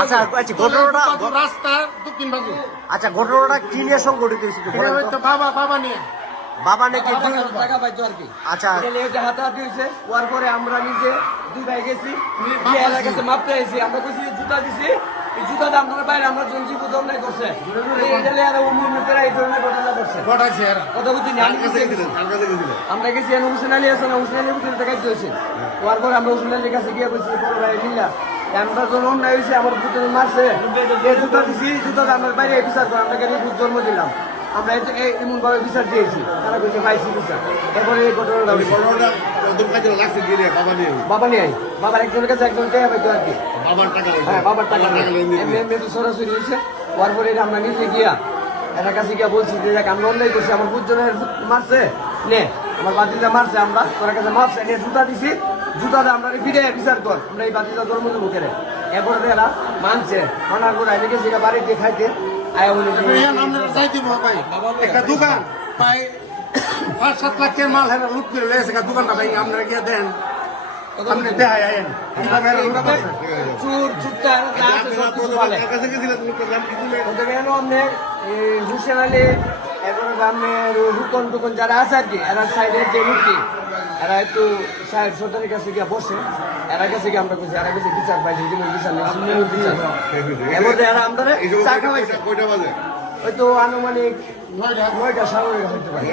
আচ্ছা আচ্ছা ঘটনাটা রাস্তার দক্ষিণ বাজু। আচ্ছা ঘটনাটা কি নিয়ে সংঘটিত হয়েছিল এটা হয়তো বাবা নিয়ে বাবা নাকি টাকা পাইতো আর কি। আচ্ছা এটা হাতাহাতি হয়েছে, হওয়ার পরে আমরা নিজে দুই ভাই গেছি, এলাকার কাছে মাপতে এসেছি। আমরা কইছি জুতা দিছি, এই জুতাটা আপনার বাইরে আমরা জঞ্জি বুধ অন্যায় করছে, এটা আর উন্নয়নের এই ধরনের ঘটনা করছে। কথা বুঝি না, আমরা গেছি হুসেন আলী আছেন, হুসেন আলী বুঝে টাকা দিয়েছে। হওয়ার পরে আমরা হুসেন আলীর কাছে গিয়ে বলছি বড় ভাই লীলা আমরা যখন অন্যায় হয়েছে, আমার বুদ্ধ মারছে, জুতা দিছি, জুতাটা আমার বাইরে বিচার করে আমরা কেন জন্ম দিলাম, আমরা এমন ভাবে বিচার দিয়েছি, তারা বলছে পাইছি বিচার। এরপরে এই ঘটনাটা বাবা নিয়ে বাবার একজনের কাছে একজন টাকা পাইতো আর কি, হ্যাঁ বাবার টাকা এমনি তো সরাসরি হয়েছে। হওয়ার পরে আমরা নিজে গিয়া এটার কাছে গিয়া বলছি যে দেখ আমরা অন্যায় করছি, আমার বুঝজনের মারছে নে, আমার বাতিটা মারছে, আমরা তোর কাছে মারছে নিয়ে জুতা দিছি, জুতাটা আমরা ফিরে বিচার কর, আমরা এই বাতিটা ধর্ম দেবো কেন। এরপরে এরা মানছে, মানার পরে আইনে গেছি বাড়িতে খাইতে একটা দোকান প্রায় 5-7 লাখের মাল হেরা লুট করে লেগেছে, দোকানটা ভাই আপনারা গিয়ে দেন, আপনি দেখাই আইন হুসেন আলী এরপরে আপনার রুকন টুকন যারা আছে আর কি, এরা সাইডের যে মুক্তি এরা একটু সাহেব সরকারের কাছে গিয়ে বসে, এরা কাছে গিয়ে আমরা বলছি, এরা কাছে বিচার পাইছি, যেমন বিচার নেই এর মধ্যে এরা আমরা চা খাওয়াইছে, হয়তো আনুমানিক 9টা সাড়ে 9টা হতে পারে।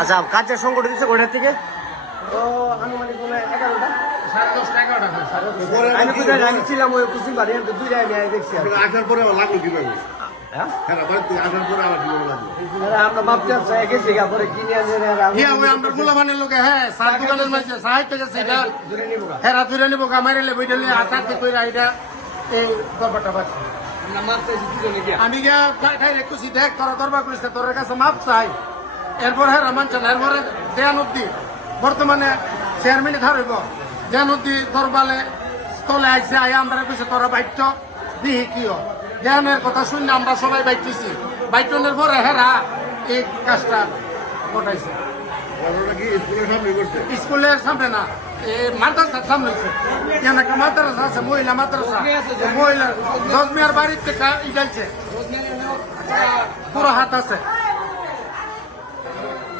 আচ্ছা কাজটা সংগঠিত হয়েছে ওইটার থেকে তো আনুমানিক 11টা 11:30 আমি ছিলাম ওই কুসুম বাড়ি, আমি তো দুই জায়গায় দেখছি আসার পরে লাগলো কিভাবে? আমরা ভাবতে গেছি পরে কিনে আমরা গোলামানের লোকে হ্যাঁ সার দোকানের মাঝে সাহায্য গেছে এটা হেরা ধরে নিবো গামাইলে বইটালে আটাতে কইরা এটা এই ব্যাপারটা পাচ্ছি। আমি গিয়া ডাইরেক্ট খুশি দেখ তোরা দরবার করিস, তোর কাছে মাপ চাই। এরপর হেরা মানছে না, এরপরে দেয়ান অব্দি বর্তমানে চেয়ারম্যানে ধরব দেয়ান অব্দি দরবারে স্থলে আইসে আয় আমরা কইছে তোরা বাইট দিহি কিয় দেয়ানের কথা শুনে আমরা সবাই বাইটেছি, বাইটনের পরে হেরা এই কাজটা ঘটাইছে। স্কুলের সামনে না, মাদ্রাসার সামনে হয়েছে, কেন একটা মাদ্রাসা আছে, মহিলা মাদ্রাসা, মহিলা জজমিয়ার বাড়ির থেকে ইটাইছে, পুরো হাত আছে।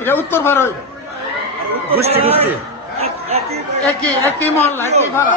এটা উত্তর ভারত, একই মহল্লা, একই ভাড়া।